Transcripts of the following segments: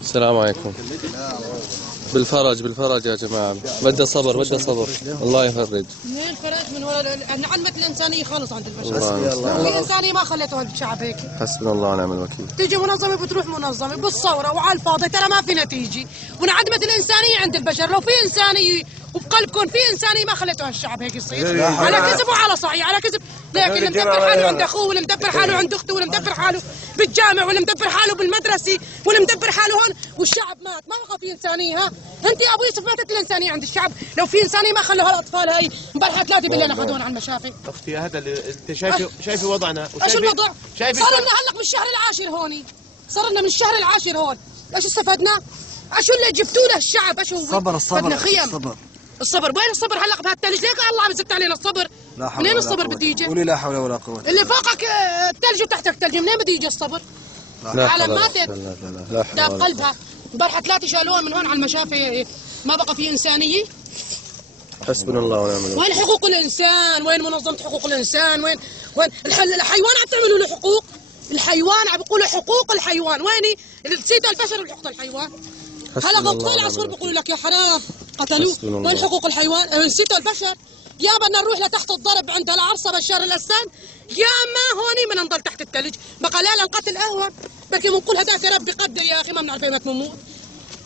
السلام عليكم. بالفرج يا جماعة، بدأ صبر الله يفرج. من الفرج من ولا عدمة الإنسانية خالص عند البشر. الله في إنسانية ما خليتوها الشعب هيك. حسبنا الله ونعم الوكيل. تيجي منظمة بتروح منظمة بالصورة وعلى الفاضي، ترى ما في نتيجة، وانعدمت الإنسانية عند البشر. لو في إنسانية وبقلبكم في إنسانية ما خليتوها الشعب هيك يصير على كذب وعلى صحيح، على كذب. لكن اللي مدبر حاله عند أخوه، واللي مدبر حاله عند أخته، واللي مدبر حاله بالجامع، واللي مدبر حاله بالمدرسة، واللي مدبر حاله هون، والشعب مات. ما بقى في إنسانية. ها أنت يا أبو يوسف ماتت الإنسانية عند الشعب. لو في إنسانية ما خلوا هالأطفال هاي امبارح 3 بالليل أخذوهم على المشافي. أختي هذا اللي أنت شايفه وضعنا. ايش الوضع؟ صار لنا هلق من الشهر العاشر هون، صار لنا من الشهر العاشر هون. ايش استفدنا؟ شو اللي جبتوه له الشعب؟ ايش هو؟ الصبر وين الصبر هلق بهالثلج؟ ليك الله عم يزت علينا الصبر؟ منين الصبر بده يجي؟ قولي لا حول ولا قوة. اللي فوقك ثلج وتحتك ثلج، منين بده يجي الصبر؟ العالم ماتت داب قلبها. امبارح 3 شالوها من هون على المشافي، ما بقى في إنسانية. حسبنا الله ونعم الوكيل. وين حقوق الإنسان؟ وين منظمة حقوق الإنسان؟ وين الحيوان عم تعملوا له حقوق؟ الحيوان عم بيقولوا حقوق الحيوان، وين نسيت البشر وحقوق الحيوان؟ هلا غطوا العصفور بيقولوا لك يا حرام قتلوه. وين حقوق الحيوان؟ نسيتوا البشر؟ يا بدنا نروح لتحت الضرب عند العرصة بشار الأسد، يا ما هوني بدنا نضل تحت الثلج. بقى لا القتل أهون، بلكي بنقول هداك يا ربي قدر يا أخي، ما بنعرف ايمت بنموت.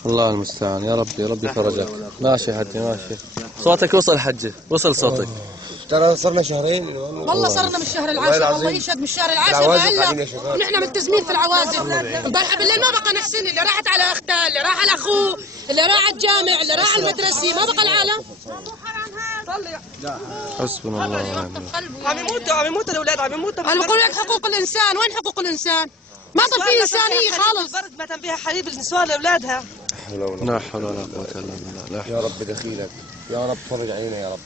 الله المستعان. يا ربي فرجك. ماشي يا حجي ماشي. صوتك وصل حجي، وصل صوتك. ترى صرنا شهرين والله صرنا من الشهر العاشر، الله يشهد من الشهر العاشر الا ونحن ملتزمين في العوازل. امبارح بالليل ما بقى نحسن، اللي راحت على اختها، اللي راح على اخوه، اللي راح على الجامع، اللي راح على المدرسه، ما بقى العالم. حسبنا الله ونعم الوكيل. عم يموتوا الاولاد، عم يموتوا. انا بقول لك حقوق الانسان، وين حقوق الانسان؟ ما ضل في انسانيه خالص. البرد ما تنبيها حليب النسوان لاولادها. لا حول ولا قوة الا بالله. يا رب دخيلك، يا رب فرج علينا يا رب.